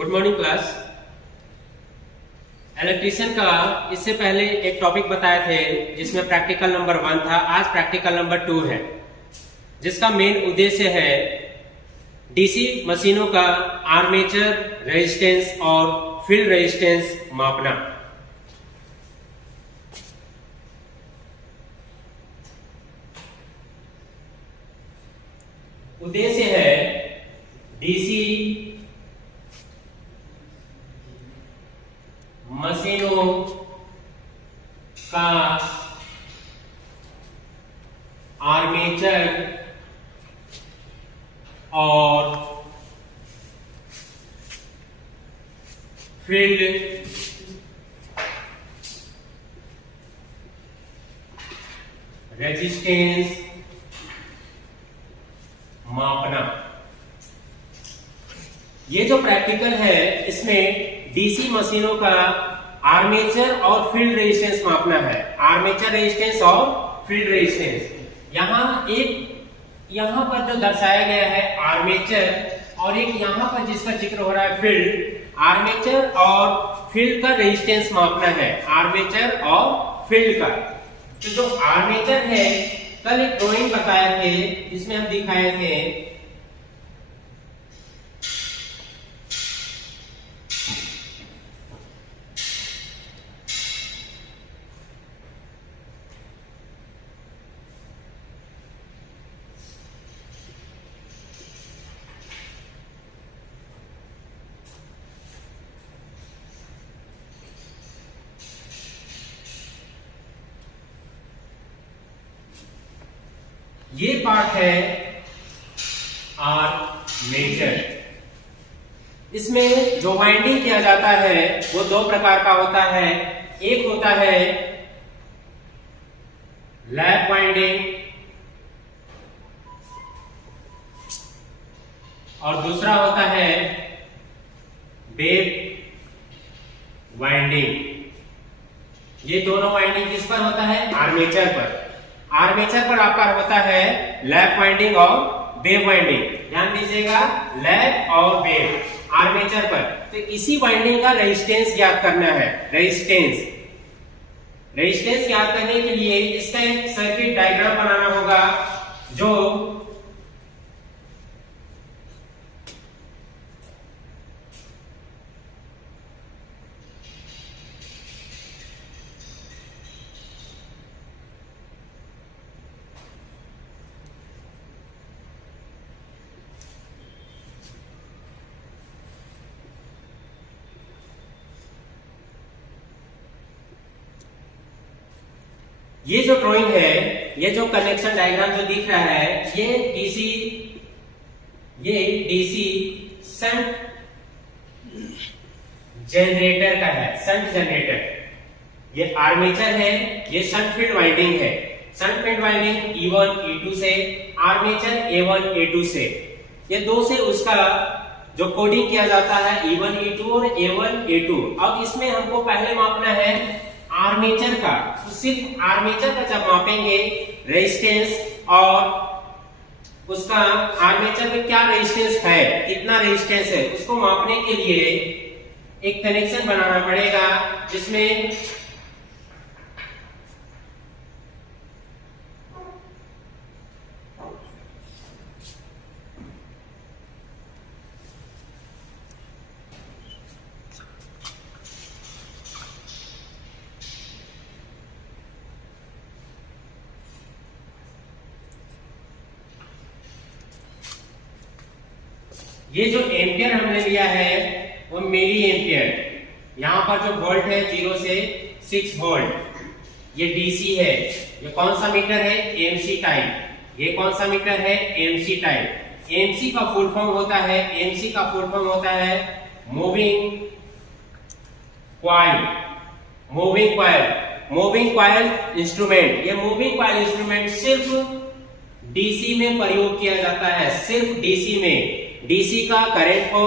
Good morning class. Electrician का इससे पहले एक टॉपिक बताए थे जिसमें प्रैक्टिकल नंबर 1 था। आज प्रैक्टिकल नंबर 2 है, जिसका मेन उद्देश्य है डीसी मशीनों का आर्मेचर रेजिस्टेंस और फील्ड रेजिस्टेंस मापना। उद्देश्य है डीसी मशीनों का आर्मेचर और फील्ड रेजिस्टेंस मापना। ये जो प्रैक्टिकल है इसमें डीसी मशीनों का आर्मेचर और फील्ड रेजिस्टेंस मापना है। आर्मेचर रेजिस्टेंस और फील्ड रेजिस्टेंस। यहां पर जो दर्शाया गया है आर्मेचर, और एक यहां पर जिसका जिक्र हो रहा है फील्ड। आर्मेचर और फील्ड का रेजिस्टेंस मापना है, आर्मेचर और फील्ड का। तो जो आर्मेचर है, कल एक ड्राइंग बताए थे जिसमें हम दिखाए थे ये पार्ट है आर्मेचर। इसमें जो वाइंडिंग किया जाता है वो दो प्रकार का होता है। एक होता है लैप वाइंडिंग और दूसरा होता है वेव वाइंडिंग। ये दोनों वाइंडिंग किस पर होता है? आर्मेचर पर। आर्मेचर पर आपका होता है लैप वाइंडिंग और वेव वाइंडिंग। ध्यान दीजिएगा, लैप और वेव आर्मेचर पर। तो इसी वाइंडिंग का रेजिस्टेंस ज्ञात करना है। रेजिस्टेंस ज्ञात करने के लिए इसका एक सर्किट डायग्राम बनाना होगा। जो ये जो ड्राइंग है, ये जो कनेक्शन डायग्राम जो दिख रहा है, ये डीसी शंट जनरेटर का है। Shunt generator. ये आर्मेचर है, ये शंट फील्ड वाइंडिंग है। Shunt field winding E1 E2 से, आर्मेचर A1 A2 से। ये दो से उसका जो कोडिंग किया जाता है E1 E2 और A1 A2। अब इसमें हमको पहले मापना है आर्मेचर का। तो सिर्फ आर्मेचर का जब मापेंगे रेजिस्टेंस और उसका आर्मेचर में क्या रेजिस्टेंस है, कितना रेजिस्टेंस है, उसको मापने के लिए एक कनेक्शन बनाना पड़ेगा जिसमें ये जो एम्पियर हमने लिया है वो मिली एम्पियर। यहां पर जो वोल्ट है 0 से 6 वोल्ट। ये डीसी है। ये कौन सा मीटर है? MC type. ये कौन सा मीटर है? MC type. एमसी का फुल फॉर्म होता है moving coil. Moving coil instrument. ये मूविंग कॉइल इंस्ट्रूमेंट सिर्फ डीसी में प्रयोग किया जाता है। सिर्फ डीसी में। डीसी का करंट हो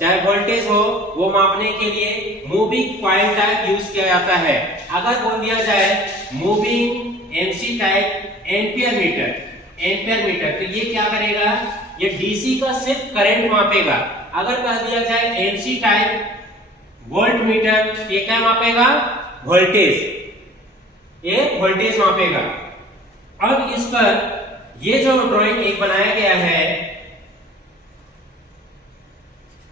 चाहे वोल्टेज हो, वो मापने के लिए मूविंग कॉइल टाइप यूज किया जाता है। अगर बोल दिया जाए moving MC type ampere meter, तो ये क्या करेगा? ये डीसी का सिर्फ करंट मापेगा। अगर कह दिया जाए एमसी टाइप वोल्ट मीटर, ये क्या मापेगा? वोल्टेज, ये वोल्टेज मापेगा। अब इस पर ये जो ड्राइंग एक बनाया गया है,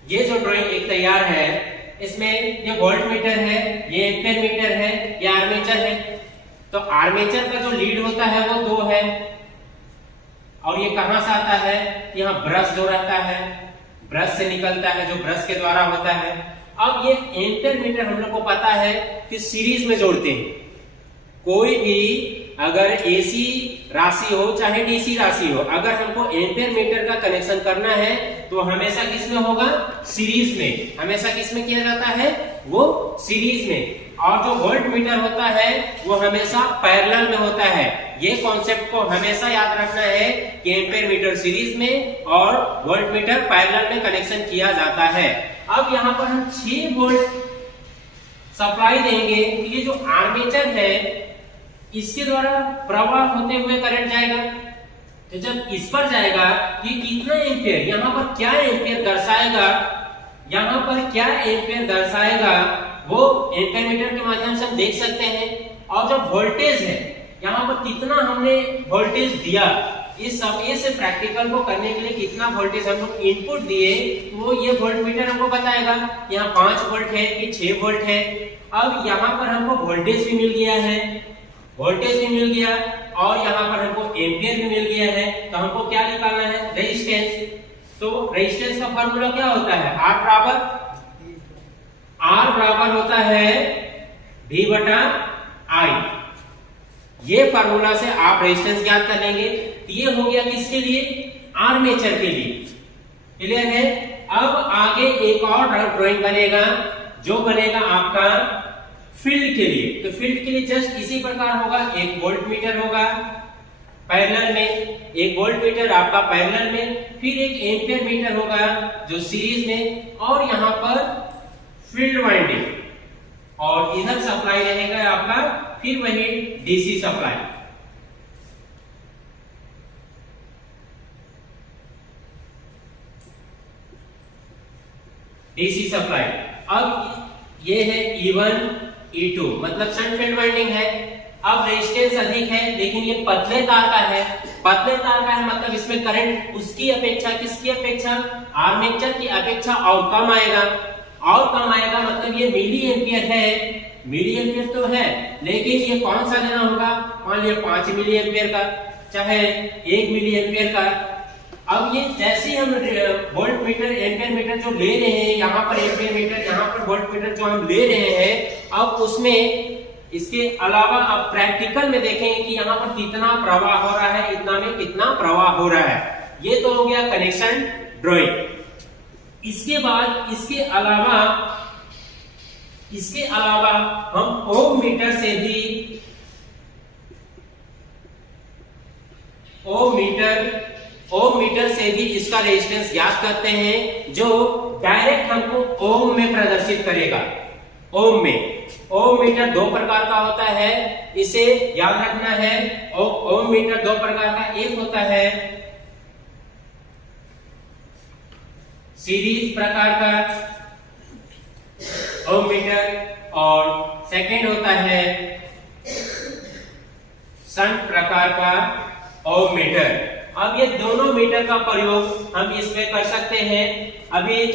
ये जो ड्राइंग एक तैयार है, इसमें ये वोल्ट मीटर है, ये एम्पेयर मीटर है, ये आर्मेचर है। तो आर्मेचर का जो लीड होता है वो 2 है, और ये कहां से आता है? यहाँ ब्रश जो रहता है, ब्रश से निकलता है, जो ब्रश के द्वारा होता है। अब ये एम्पेयर मीटर हम लोग को पता है कि सीरीज में जोड़ते हैं। कोई भी अगर एसी राशि हो चाहे डीसी राशि हो, अगर हमको एम्पेयर मीटर का कनेक्शन करना है तो हमेशा किस में होगा? सीरीज में। हमेशा किस में किया जाता है? वो सीरीज में। और जो वोल्ट मीटर होता है वो हमेशा पैरेलल में होता है। ये कॉन्सेप्ट को हमेशा याद रखना है कि एम्पेयर मीटर सीरीज में और वोल्ट मीटर पैरेलल में कनेक्शन किया जाता है। अब यहाँ पर हम 6 वोल्ट सप्लाई देंगे, तो ये जो आर्मेचर है इसके द्वारा प्रवाह होते हुए करंट जाएगा। तो जब इस पर जाएगा, ये कितना एम्पियर, यहाँ पर क्या एम्पियर दर्शाएगा, यहाँ पर क्या एम्पियर दर्शाएगा वो एम्पियर मीटर के माध्यम से हम देख सकते हैं। और जो वोल्टेज है, यहाँ पर कितना हमने वोल्टेज दिया, इस सब ये से प्रैक्टिकल को करने के लिए कितना वोल्टेज हम लोग इनपुट दिए, वो ये वोल्ट मीटर हमको बताएगा। यहाँ 5 वोल्ट है कि 6 वोल्ट है। अब यहाँ पर हमको वोल्टेज भी मिल गया है, वोल्टेज भी मिल गया, और यहाँ पर हमको एम्पियर भी मिल गया है। तो हमको क्या निकालना है? रेजिस्टेंस। तो रेजिस्टेंस का फॉर्मूला क्या होता है? R बराबर होता है V बटा I। ये फार्मूला से आप रेजिस्टेंस ज्ञात कर लेंगे। ये हो गया किसके लिए? आर्मेचर के लिए। क्लियर है? अब आगे एक और ड्राइंग बनेगा, जो बनेगा आपका फील्ड के लिए। तो फील्ड के लिए जस्ट इसी प्रकार होगा, एक वोल्ट मीटर होगा पैरेलल में, एक वोल्ट मीटर आपका पैरेलल में, फिर एक एम्पियर मीटर होगा जो सीरीज में, और यहाँ पर फील्ड वाइंडिंग, और इधर सप्लाई रहेगा आपका फिर वही डीसी सप्लाई। DC supply. अब ये है E1 E2, मतलब शंट फील्ड वाइंडिंग है। अब रेजिस्टेंस अधिक है, लेकिन ये पतले तार का है। पतले तार का है मतलब इसमें करंट उसकी अपेक्षा, किसकी अपेक्षा? आर्मेचर की अपेक्षा और कम आएगा। और कम आएगा मतलब ये मिली एम्पियर है, मिली एम्पियर तो है, लेकिन ये कौन सा लेना होगा? मान लिया 5 मिली एम्पियर का, चाहे 1 मिली एम्पियर का। अब ये जैसे हम वोल्ट मीटर एम्पियर मीटर जो ले रहे हैं, यहाँ पर एम्पियर मीटर, यहाँ पर वोल्ट मीटर जो हम ले रहे हैं, अब उसमें इसके अलावा अब प्रैक्टिकल में देखेंगे कि यहाँ पर कितना प्रवाह हो रहा है, इतना में कितना प्रवाह हो रहा है। ये तो हो गया कनेक्शन ड्राइंग। इसके बाद इसके अलावा हम ओम मीटर से भी इसका रेजिस्टेंस ज्ञात करते हैं, जो डायरेक्ट हमको ओम में प्रदर्शित करेगा। ओम में, ओम मीटर 2 प्रकार का होता है, इसे याद रखना है। ओम मीटर 2 प्रकार का, एक होता है सीरीज प्रकार का ओम मीटर, और सेकंड होता है शंट प्रकार का ओम मीटर। अब ये दोनों मीटर का प्रयोग हम इसमें कर सकते हैं। अभी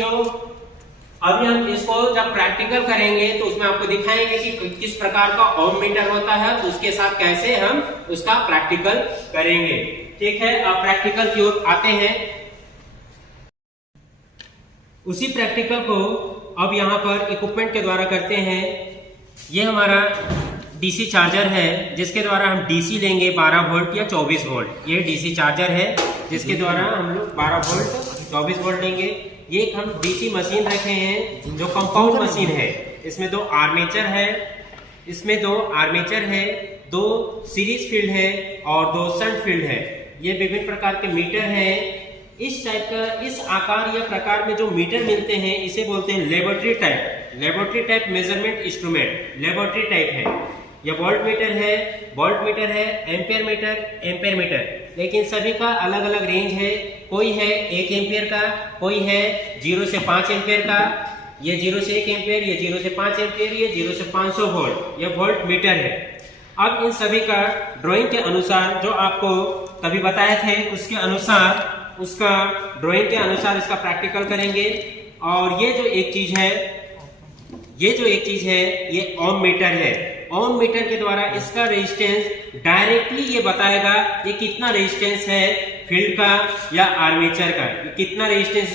हम इसको जब प्रैक्टिकल करेंगे तो उसमें आपको दिखाएंगे कि किस प्रकार का ओम मीटर होता है, तो उसके साथ कैसे हम उसका प्रैक्टिकल करेंगे। ठीक है, अब प्रैक्टिकल की ओर आते हैं। उसी प्रैक्टिकल को अब यहाँ पर इक्विपमेंट के द्वारा करते हैं। ये हमारा डीसी चार्जर है, जिसके द्वारा हम डीसी लेंगे 12 वोल्ट या 24 वोल्ट। ये डीसी चार्जर है जिसके द्वारा हम लोग 12 वोल्ट 24 वोल्ट लेंगे। ये हम डीसी मशीन रखे हैं जो कंपाउंड मशीन है। इसमें 2 आर्मेचर है, इसमें 2 आर्मेचर है, 2 सीरीज फील्ड है और 2 शंट फील्ड है। ये विभिन्न प्रकार के मीटर हैं। इस टाइप का, इस आकार या प्रकार में जो मीटर मिलते हैं इसे बोलते हैं laboratory type measurement instrument, laboratory type है। ये वोल्ट मीटर है, एम्पियर मीटर, लेकिन सभी का अलग अलग रेंज है। कोई है 1 एम्पियर का, कोई है 0 से 5 एम्पियर का, ये 0 से 1 एम्पियर, ये 0 से 5 एम्पियर, ये 0 से 500 वोल्ट, ये वोल्ट मीटर है। अब इन सभी का ड्राइंग के अनुसार जो आपको तभी बताए थे उसके अनुसार, उसका ड्राइंग के अनुसार इसका प्रैक्टिकल करेंगे। और ये जो एक चीज है, ये ओम मीटर है। ओम मीटर के द्वारा इसका रेजिस्टेंस डायरेक्टली ये बताएगा ये कितना रेजिस्टेंस है फील्ड का या आर्मेचर का, कितना रेजिस्टेंस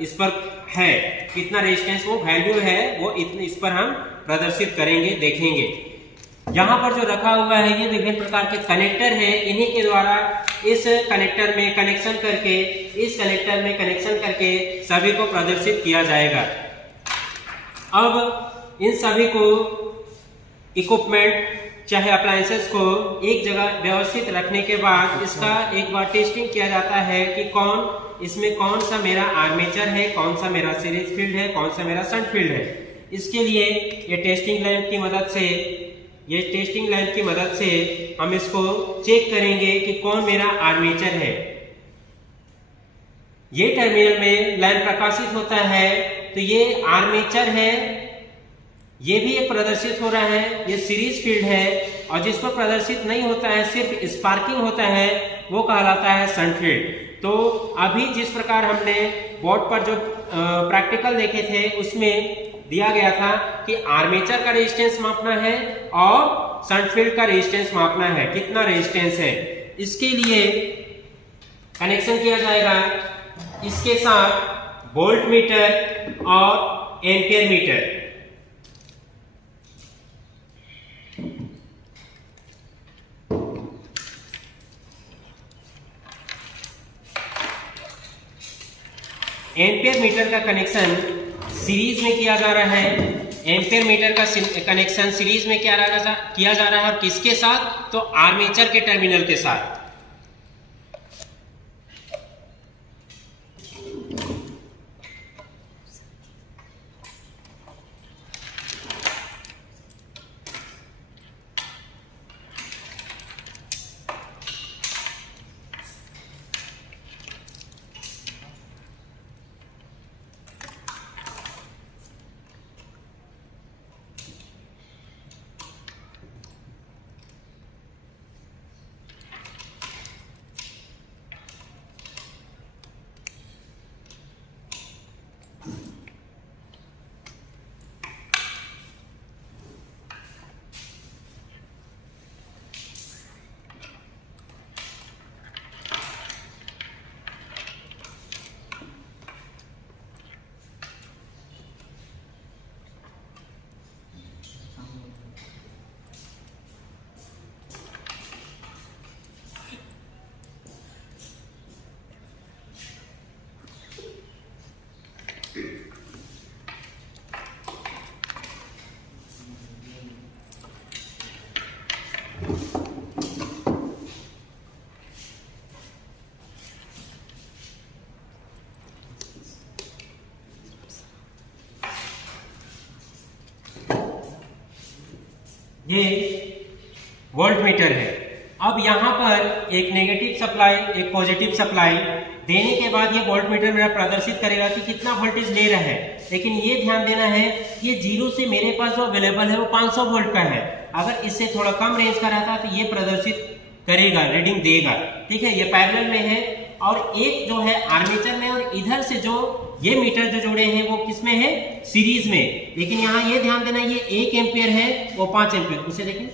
इस पर है, कितना रेजिस्टेंस वो वैल्यू है वो इस पर हम प्रदर्शित करेंगे, देखेंगे। यहाँ पर जो रखा हुआ है ये विभिन्न प्रकार के कनेक्टर है, इन्हीं के द्वारा इस कनेक्टर में कनेक्शन करके, इस कनेक्टर में कनेक्शन करके सभी को प्रदर्शित किया जाएगा। अब इन सभी को इक्विपमेंट चाहे अप्लायंसेस को एक जगह व्यवस्थित रखने के बाद इसका एक बार टेस्टिंग किया जाता है कि इसमें कौन सा मेरा आर्मेचर है, कौन सा मेरा सीरीज फील्ड है, कौन सा मेरा शंट फील्ड है। इसके लिए ये टेस्टिंग लैंप की मदद से हम इसको चेक करेंगे कि कौन मेरा आर्मेचर है। ये टर्मिनल में लैंप प्रकाशित होता है तो ये आर्मेचर है, ये भी एक प्रदर्शित हो रहा है, ये सीरीज फील्ड है। और जिस पर प्रदर्शित नहीं होता है, सिर्फ स्पार्किंग होता है, वो कहलाता है शंट फील्ड। तो अभी जिस प्रकार हमने बोर्ड पर जो प्रैक्टिकल देखे थे उसमें दिया गया था कि आर्मेचर का रेजिस्टेंस मापना है और शंट फील्ड का रेजिस्टेंस मापना है, कितना रेजिस्टेंस है। इसके लिए कनेक्शन किया जाएगा इसके साथ वोल्ट मीटर और एम्पियर मीटर। एम्पियर मीटर का कनेक्शन सीरीज में किया जा रहा है। एम्पियर मीटर का कनेक्शन सीरीज में किया जा रहा है और किसके साथ, तो आर्मेचर के टर्मिनल के साथ। ये वोल्ट मीटर है। अब यहाँ पर एक नेगेटिव सप्लाई, एक पॉजिटिव सप्लाई देने के बाद ये वोल्ट मीटर मेरा प्रदर्शित करेगा कि कितना वोल्टेज ले रहा है। लेकिन ये ध्यान देना है ये 0 से मेरे पास जो अवेलेबल है वो 500 वोल्ट का है। अगर इससे थोड़ा कम रेंज का रहता तो ये प्रदर्शित करेगा, रीडिंग देगा। ठीक है, ये पैरेलल में है और एक जो है आर्मेचर में, और इधर से जो ये मीटर जो जोड़े हैं वो किसमें है, सीरीज में। लेकिन यहाँ ये ध्यान देना ये 1 एम्पियर है, वो 5 एम्पियर। उसे देखें,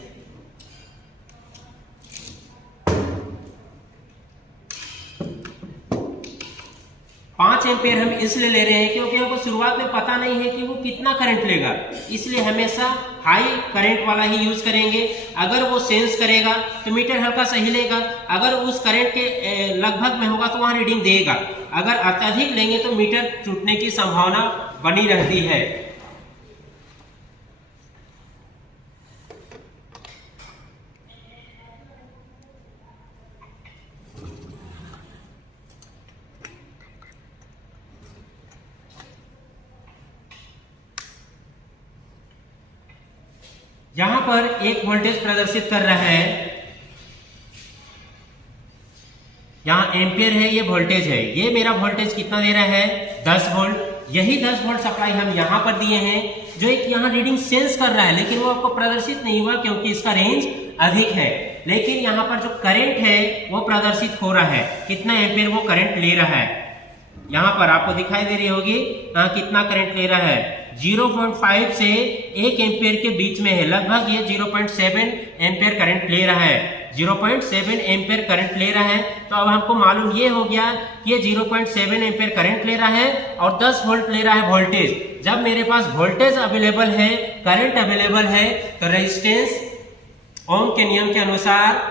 पांच एम्पियर हम इसलिए ले रहे हैं क्योंकि हमको शुरुआत में पता नहीं है कि वो कितना करंट लेगा, इसलिए हमेशा हाई करंट वाला ही यूज करेंगे। अगर वो सेंस करेगा तो मीटर हल्का सा हिलेगा, अगर उस करंट के लगभग में होगा तो वहां रीडिंग देगा। अगर अत्यधिक लेंगे तो मीटर टूटने की संभावना बनी रहती है। यहां पर एक वोल्टेज प्रदर्शित कर रहा है, यहाँ एम्पियर है, ये वोल्टेज है, ये मेरा वोल्टेज कितना दे रहा है 10 वोल्ट। यही 10 वोल्ट सप्लाई हम यहाँ पर दिए हैं, जो एक यहाँ रीडिंग सेंस कर रहा है, लेकिन वो आपको प्रदर्शित नहीं हुआ क्योंकि इसका रेंज अधिक है। लेकिन यहाँ पर जो करंट है वो प्रदर्शित हो रहा है, कितना एम्पियर वो करंट ले रहा है। यहाँ पर आपको दिखाई दे रही होगी कितना करंट ले रहा है, 0.5 से 1 एम्पियर के बीच में है, लगभग ये 0.7 एम्पियर करंट ले रहा है, 0.7 एम्पियर करंट ले रहा है। तो अब हमको मालूम ये हो गया कि ये 0.7 एम्पियर करंट ले रहा है और 10 वोल्ट ले रहा है वोल्टेज। जब मेरे पास वोल्टेज अवेलेबल है, करंट अवेलेबल है, तो रेजिस्टेंस ओम के नियम के अनुसार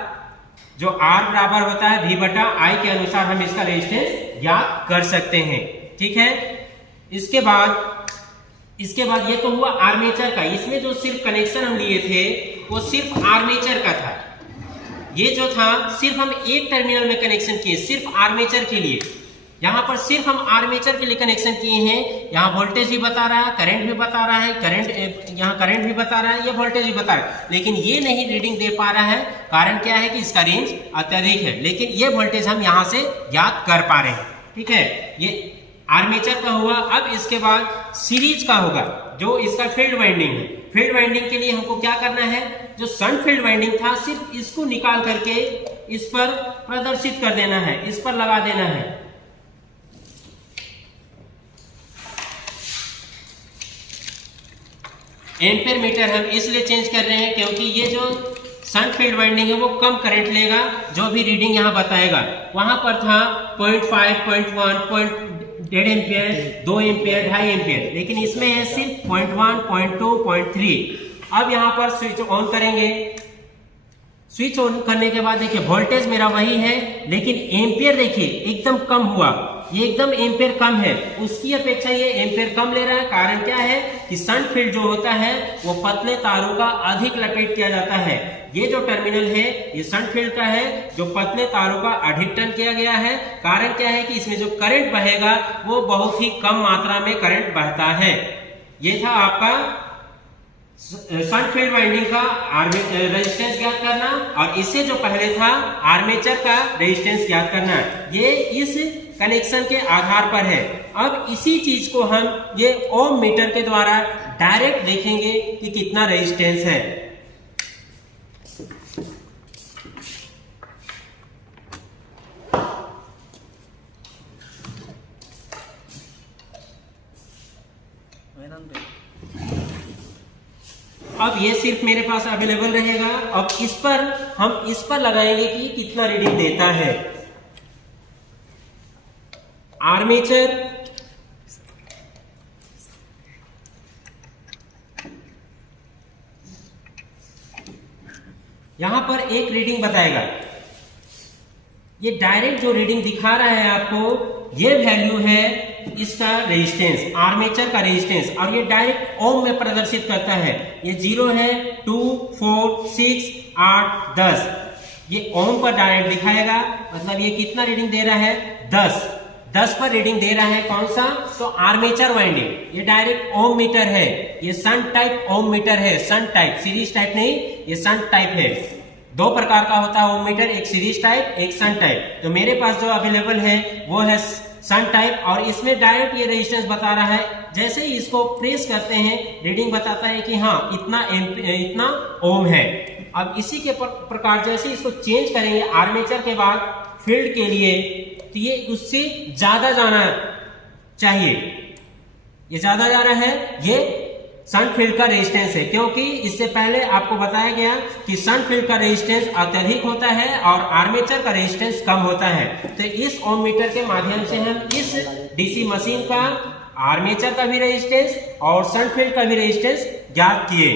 जो R बराबर होता है V बटा I के अनुसार हम इसका रेजिस्टेंस ज्ञात कर सकते हैं। ठीक है, इसके बाद ये तो हुआ आर्मेचर का। इसमें जो सिर्फ कनेक्शन हम लिए थे वो सिर्फ आर्मेचर का था। ये जो था सिर्फ हम एक टर्मिनल में कनेक्शन किए, सिर्फ आर्मेचर के लिए। यहाँ पर सिर्फ हम आर्मेचर के लिए कनेक्शन किए हैं। यहाँ वोल्टेज भी बता रहा है, करंट भी बता रहा है, यहाँ करंट भी बता रहा है, ये वोल्टेज भी बता रहा है, लेकिन ये नहीं रीडिंग दे पा रहा है। कारण क्या है कि इसका रेंज अत्यधिक है, लेकिन ये वोल्टेज हम यहाँ से ज्ञात कर पा रहे हैं। ठीक है, ये आर्मेचर का हुआ। अब इसके बाद सीरीज का होगा, जो इसका फील्ड वाइंडिंग है। फील्ड वाइंडिंग के लिए हमको क्या करना है, जो शंट फील्ड वाइंडिंग था सिर्फ इसको निकाल करके इस पर प्रदर्शित कर देना है, इस पर लगा देना है। एम्पियर मीटर हम इसलिए चेंज कर रहे हैं क्योंकि ये जो शंट फील्ड वाइंडिंग है वो कम करंट लेगा, जो भी रीडिंग यहाँ बताएगा। वहां पर था 0.5, 0.1, 1.5 एम्पियर, 2 एम्पियर, 2.5 एम्पियर, लेकिन इसमें है सिर्फ 0.1, 0.2, 0.3। अब यहाँ पर स्विच ऑन करेंगे। स्विच ऑन करने के बाद देखिए वोल्टेज मेरा वही है, लेकिन एम्पियर देखिए एकदम कम हुआ, ये एकदम एम्पियर कम है, उसकी अपेक्षा ये एम्पियर कम ले रहा है। कारण क्या है कि शंट फील्ड जो होता है वो पतले तारों का अधिक लपेट किया जाता है। ये जो टर्मिनल है ये शंट फील्ड का है, जो पतले तारों का अधिक टर्न किया गया है। कारण क्या है कि इसमें जो करंट बहेगा वो बहुत ही कम मात्रा में करंट बहता है। ये था आपका शंट फील्ड वाइंडिंग का रेजिस्टेंस ज्ञात करना, और इससे जो पहले था आर्मेचर का रेजिस्टेंस ज्ञात करना। ये इस कनेक्शन के आधार पर है। अब इसी चीज को हम ये ओम मीटर के द्वारा डायरेक्ट देखेंगे कि कितना रेजिस्टेंस है। अब ये सिर्फ मेरे पास अवेलेबल रहेगा। अब हम इस पर लगाएंगे कि कितना रीडिंग देता है। आर्मेचर यहां पर एक रीडिंग बताएगा। ये डायरेक्ट जो रीडिंग दिखा रहा है आपको, ये वैल्यू है इसका रेजिस्टेंस, आर्मेचर का रेजिस्टेंस, और ये डायरेक्ट ओम में प्रदर्शित करता है। ये 0 है, 2, 4, 6, 8, 10, ये ओम पर डायरेक्ट दिखाएगा। मतलब ये कितना रीडिंग दे रहा है 10 पर रीडिंग दे रहा है। कौन सा, तो आर्मेचर वाइंडिंग। ये डायरेक्ट ओम मीटर है, ये शंट टाइप ओम मीटर है, शंट टाइप, सीरीज टाइप नहीं, ये शंट टाइप है। 2 प्रकार का होता है ओम मीटर, एक सीरीज टाइप, एक शंट टाइप। तो मेरे पास जो अवेलेबल है वो है शंट टाइप, और इसमें डायरेक्ट ये रेजिस्टेंस बता रहा है। जैसे ही इसको प्रेस करते हैं रीडिंग बताता है कि हाँ इतना ओम है। अब इसी के प्रकार जैसे इसको चेंज करेंगे आर्मेचर के बाद फील्ड के लिए, तो ये उससे ज्यादा जाना चाहिए। ये ज्यादा जा रहा है, ये शंट फील्ड का रेजिस्टेंस है, क्योंकि इससे पहले आपको बताया गया कि शंट फील्ड का रेजिस्टेंस अत्यधिक होता है और आर्मेचर का रेजिस्टेंस कम होता है। तो इस ओम मीटर के माध्यम से हम इस डीसी मशीन का आर्मेचर का भी रेजिस्टेंस और शंट फील्ड का भी रेजिस्टेंस ज्ञात किए।